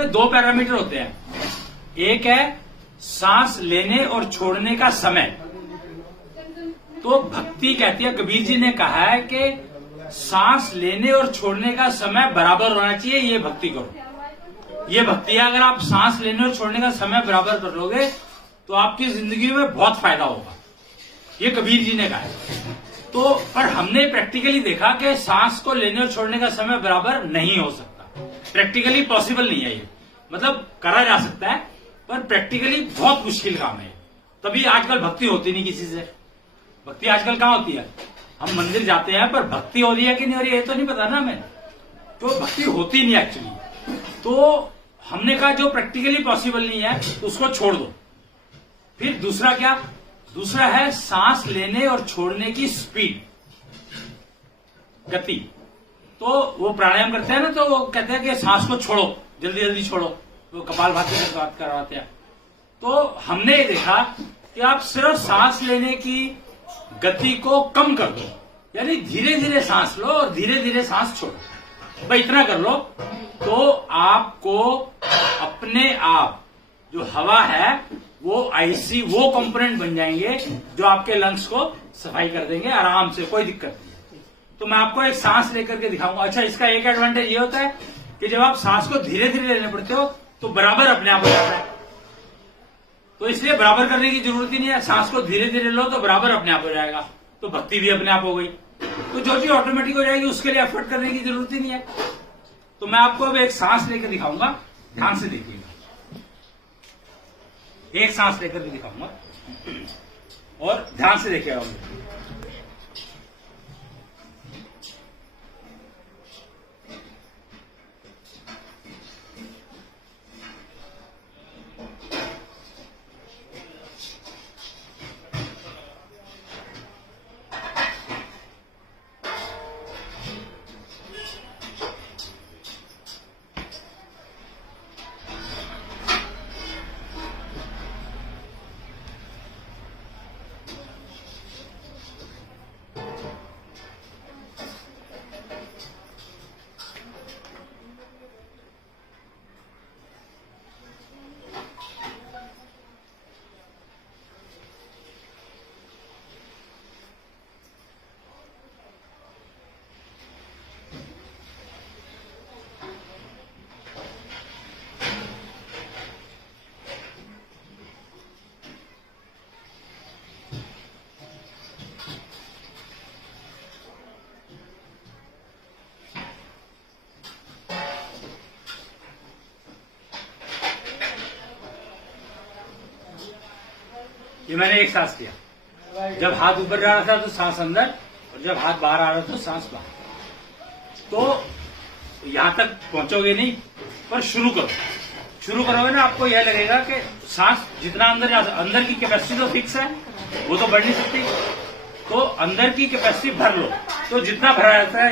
में दो पैरामीटर होते हैं। एक है सांस लेने और छोड़ने का समय। तो भक्ति कहती है, कबीर जी ने कहा है कि सांस लेने और छोड़ने का समय बराबर होना चाहिए, ये भक्ति करो। ये भक्ति है, अगर आप सांस लेने और छोड़ने का समय बराबर कर लोगे तो आपकी जिंदगी में बहुत फायदा होगा, ये कबीर जी ने कहा है। तो पर हमने प्रैक्टिकली देखा कि सांस को लेने और छोड़ने का समय बराबर नहीं हो सकता, प्रैक्टिकली पॉसिबल नहीं है। ये मतलब करा जा सकता है पर प्रैक्टिकली बहुत मुश्किल काम है। तभी आजकल भक्ति होती नहीं किसी से। भक्ति आजकल कहाँ होती है? हम मंदिर जाते हैं पर भक्ति हो रही है कि नहीं हो रही है ये तो नहीं पता ना हमें। तो भक्ति होती नहीं एक्चुअली। तो हमने कहा जो प्रैक्टिकली पॉसिबल नहीं है तो उसको छोड़ दो। फिर दूसरा क्या? दूसरा है सांस लेने और छोड़ने की स्पीड, गति। तो वो प्राणायाम करते हैं ना, तो वो कहते हैं कि सांस को छोड़ो, जल्दी जल्दी छोड़ो। वो कपालभाति से बात करवाते हैं। तो हमने देखा कि आप सिर्फ सांस लेने की गति को कम कर दो, यानी धीरे धीरे सांस लो और धीरे धीरे सांस छोड़ो। भाई इतना कर लो तो आपको अपने आप जो हवा है वो ऐसी वो कंपोनेंट बन जाएंगे जो आपके लंग्स को सफाई कर देंगे आराम से, कोई दिक्कत नहीं। तो मैं आपको एक सांस लेकर के दिखाऊंगा। अच्छा, इसका एक एडवांटेज ये होता है कि जब आप सांस को धीरे धीरे लेने पड़ते हो तो बराबर अपने आप हो जाता है। तो इसलिए बराबर करने की जरूरत ही नहीं है, सांस को धीरे धीरे लो तो बराबर अपने आप हो जाएगा। तो भक्ति भी अपने आप हो गई। तो जो चीज ऑटोमेटिक हो जाएगी उसके लिए एफर्ट करने की जरूरत ही नहीं है। तो मैं आपको अब एक सांस लेकर दिखाऊंगा, ध्यान से देखिएगा। एक सांस लेकर के दिखाऊंगा और ध्यान से देखिएगा। ये मैंने एक सांस किया। जब हाथ ऊपर जा रहा था तो सांस अंदर, और जब हाथ बाहर आ रहा था तो सांस बाहर। तो यहां तक पहुंचोगे नहीं, पर शुरू करो। शुरू करोगे ना, आपको यह लगेगा कि सांस जितना अंदर अंदर की कैपेसिटी तो फिक्स है, वो तो बढ़ नहीं सकती। तो अंदर की कैपेसिटी भर लो, तो जितना भरा रहता है